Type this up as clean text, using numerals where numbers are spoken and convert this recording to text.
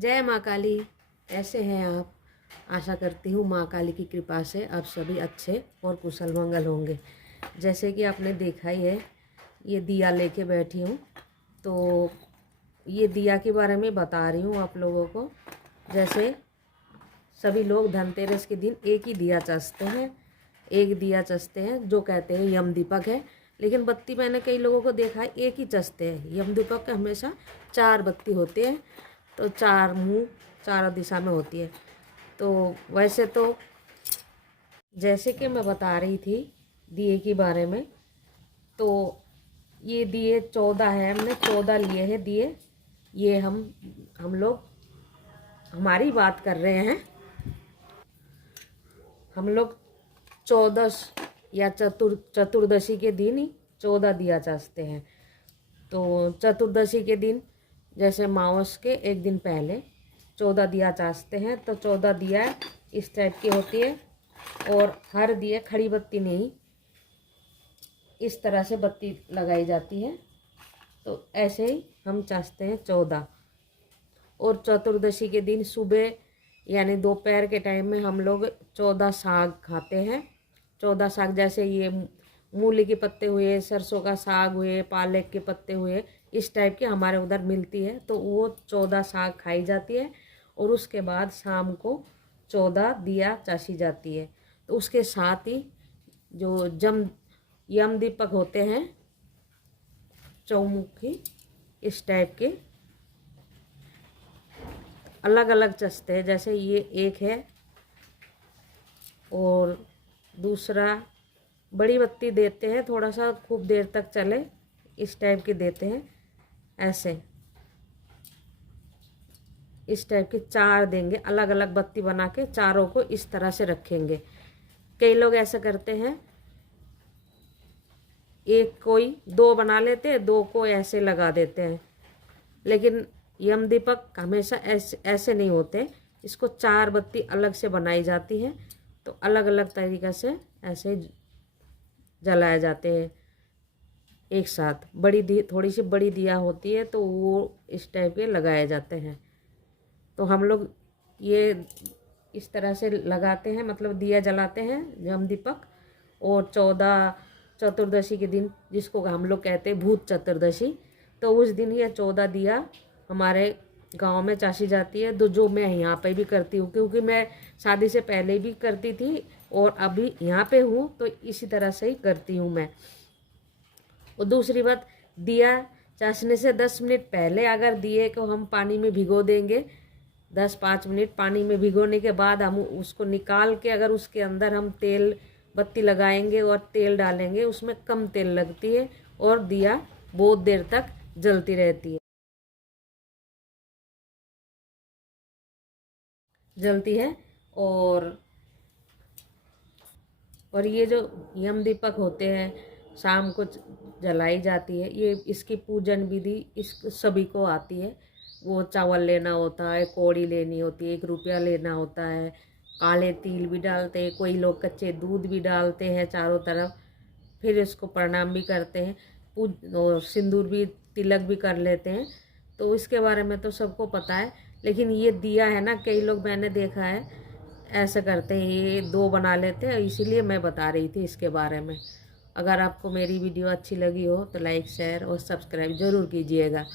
जय माँ काली। कैसे हैं आप? आशा करती हूँ माँ काली की कृपा से आप सभी अच्छे और कुशल मंगल होंगे। जैसे कि आपने देखा ही है, ये दिया लेके बैठी हूँ। तो ये दिया के बारे में बता रही हूँ आप लोगों को। जैसे सभी लोग धनतेरस के दिन एक ही दिया चसते हैं, एक दिया चसते हैं जो कहते हैं यम दीपक है। लेकिन बत्ती मैंने कई लोगों को देखा है एक ही चसते हैं। यम दीपक का हमेशा 4 बत्ती होते हैं, तो 4 मुंह चारों दिशा में होती है। तो वैसे तो जैसे कि मैं बता रही थी दिए के बारे में, तो ये दिए 14 है, हमने 14 लिए हैं दिए। ये हम लोग हमारी बात कर रहे हैं। हम लोग 14 या चतुर्दशी के दिन ही 14 दिया चाहते हैं। तो चतुर्दशी के दिन जैसे मावस के एक दिन पहले 14 दिया चाहते हैं। तो 14 दिया इस टाइप की होती है, और हर दिए खड़ी बत्ती नहीं इस तरह से बत्ती लगाई जाती है। तो ऐसे ही हम चाहते हैं 14। और चतुर्दशी के दिन सुबह यानी दोपहर के टाइम में हम लोग 14 साग खाते हैं। 14 साग जैसे ये मूली के पत्ते हुए, सरसों का साग हुए, पालक के पत्ते हुए, इस टाइप के हमारे उधर मिलती है। तो वो 14 साग खाई जाती है। और उसके बाद शाम को 14 दिया चासी जाती है। तो उसके साथ ही जो यम दीपक होते हैं चौमुखी इस टाइप के अलग अलग चसते हैं। जैसे ये एक है और दूसरा बड़ी बत्ती देते हैं, थोड़ा सा खूब देर तक चले इस टाइप के देते हैं। ऐसे इस टाइप के 4 देंगे, अलग अलग बत्ती बना के चारों को इस तरह से रखेंगे। कई लोग ऐसा करते हैं, एक कोई 2 बना लेते हैं, 2 को ऐसे लगा देते हैं। लेकिन यम दीपक हमेशा ऐसे नहीं होते। इसको 4 बत्ती अलग से बनाई जाती है। तो अलग अलग तरीक़े से ऐसे जलाए जाते हैं एक साथ। थोड़ी सी बड़ी दिया होती है तो वो इस टाइप के लगाए जाते हैं। तो हम लोग ये इस तरह से लगाते हैं, मतलब दिया जलाते हैं यम दीपक। और 14 चतुर्दशी के दिन, जिसको हम लोग कहते हैं भूत चतुर्दशी, तो उस दिन ये 14 दिया हमारे गांव में चासी जाती है। तो जो मैं यहाँ पे भी करती हूँ, क्योंकि मैं शादी से पहले भी करती थी और अभी यहाँ पे हूँ, तो इसी तरह से ही करती हूँ मैं। और दूसरी बात, दिया चासने से 10 मिनट पहले अगर दिए को हम पानी में भिगो देंगे, 5 मिनट पानी में भिगोने के बाद हम उसको निकाल के अगर उसके अंदर हम तेल बत्ती लगाएंगे और तेल डालेंगे, उसमें कम तेल लगती है और दिया बहुत देर तक जलती रहती है। और ये जो यम दीपक होते हैं शाम को जलाई जाती है, ये इसकी पूजन विधि इस सभी को आती है। वो चावल लेना होता है, कौड़ी लेनी होती है, 1 रुपया लेना होता है, काले तिल भी डालते हैं, कोई लोग कच्चे दूध भी डालते हैं चारों तरफ। फिर इसको प्रणाम भी करते हैं, और सिंदूर भी तिलक भी कर लेते हैं। तो इसके बारे में तो सबको पता है। लेकिन ये दिया है ना, कई लोग मैंने देखा है ऐसा करते हैं, ये 2 बना लेते हैं, इसीलिए मैं बता रही थी इसके बारे में। अगर आपको मेरी वीडियो अच्छी लगी हो तो लाइक, शेयर और सब्सक्राइब ज़रूर कीजिएगा।